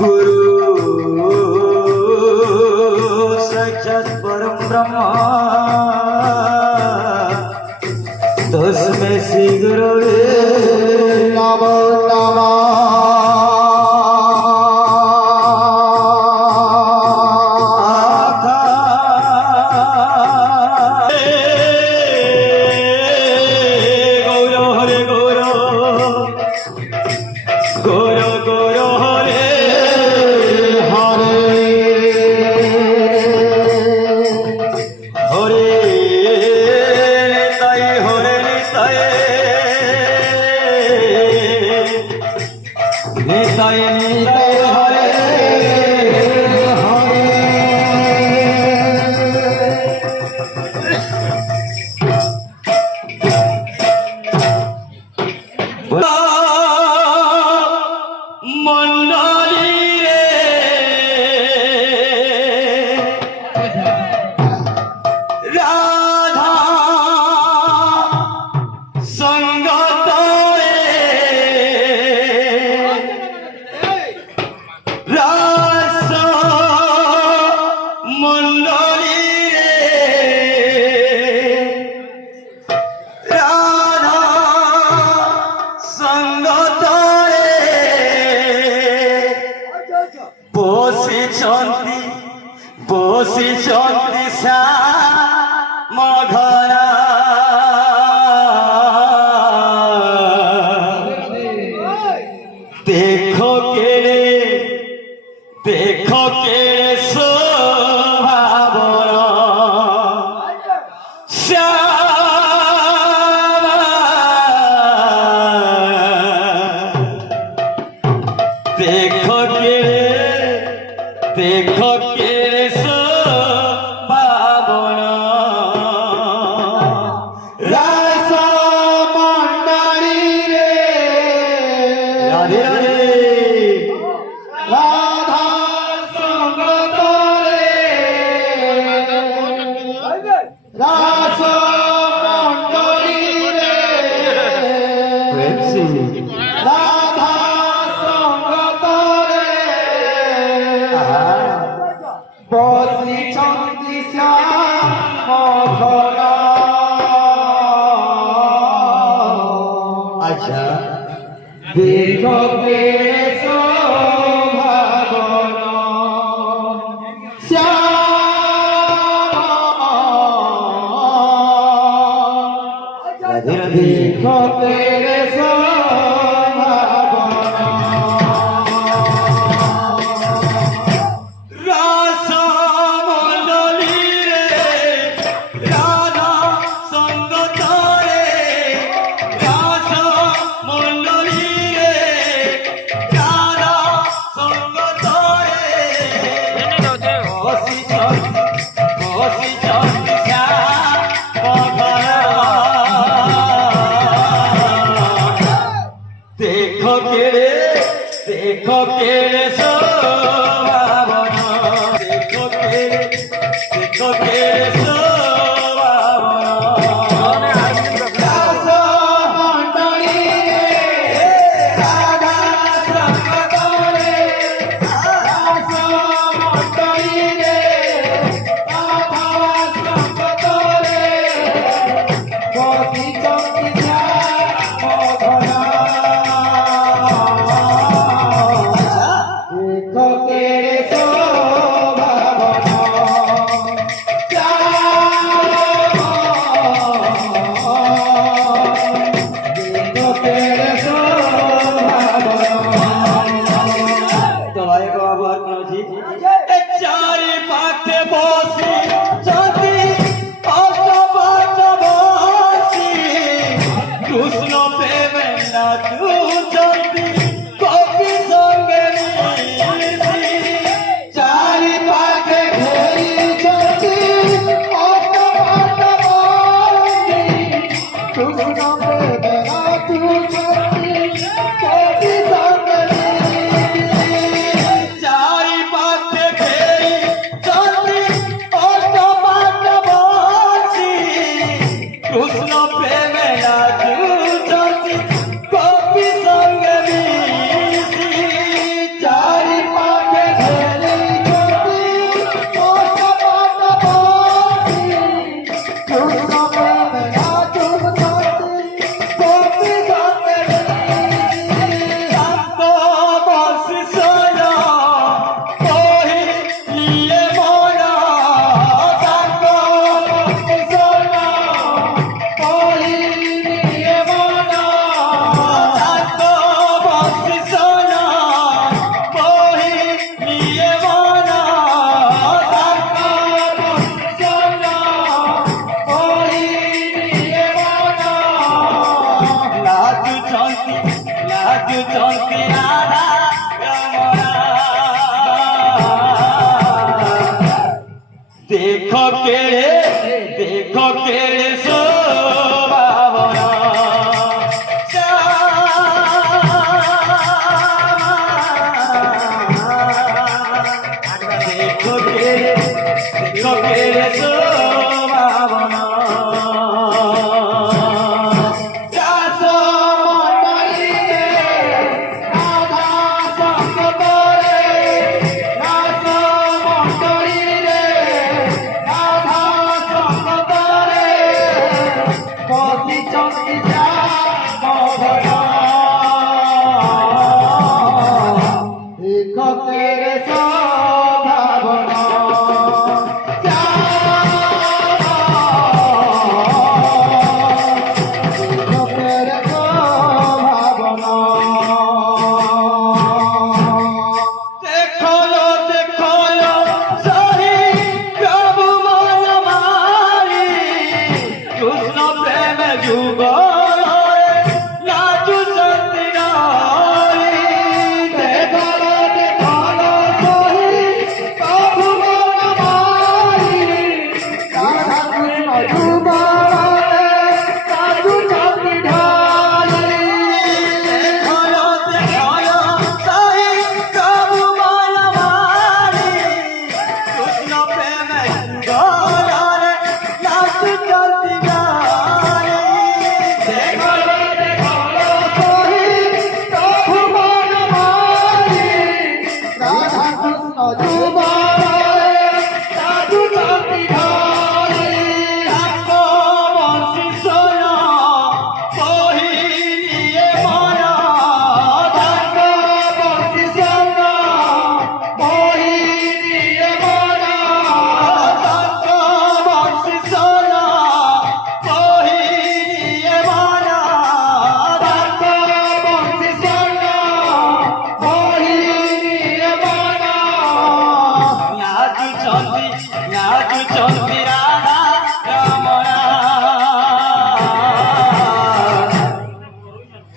गुरु साक्षात परम ब्रह्मा तस्मै श्री गुरवे नमो नमः। বসিଛନ୍ତି শ্যাম ঘরা দেখো কেড়ে শোভাবন শ্যাম দেখো কেড়ে শোভাবন রাস মণ্ডলী রে রাধে রাধে রাধা সঙ্গত রে রাস মণ্ডলী রে রাধা সঙ্গত রে বসিଛନ୍ତି শ্যাম ঘরা। আচ্ছা দেখো কেড়ে শোভাবন শ্যাম দেখো কেড়ে শোভাবন রাস মণ্ডলী রে রাধা সঙ্গত রে রাস মণ্ডলী রে রাধা সঙ্গত রে বসিଛନ୍ତି শ্যাম ঘরা দেখো কেড়ে শোভাবন দেখো কেড়ে শোভাবন রাস মণ্ডলী রে রাধা সঙ্গত রে রাস মণ্ডলী রে রাধা সঙ্গত রে বসিଛନ୍ତି শ্যাম ঘরা দেখো কেড়ে শোভাবন দেখো কেড়ে শোভাবন। তোমায় বাবার কাছে চারি পাতে বসি যদি বসি কৃষ্ণ প্রেমে না যদি কবি সঙ্গে চারি পাতে ঘেরি যদি কৃষ্ণ প্রেমে না যদি কবি সঙ্গে देखो केड़े शोभावना देखो केड़े शोभावना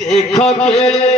देखो के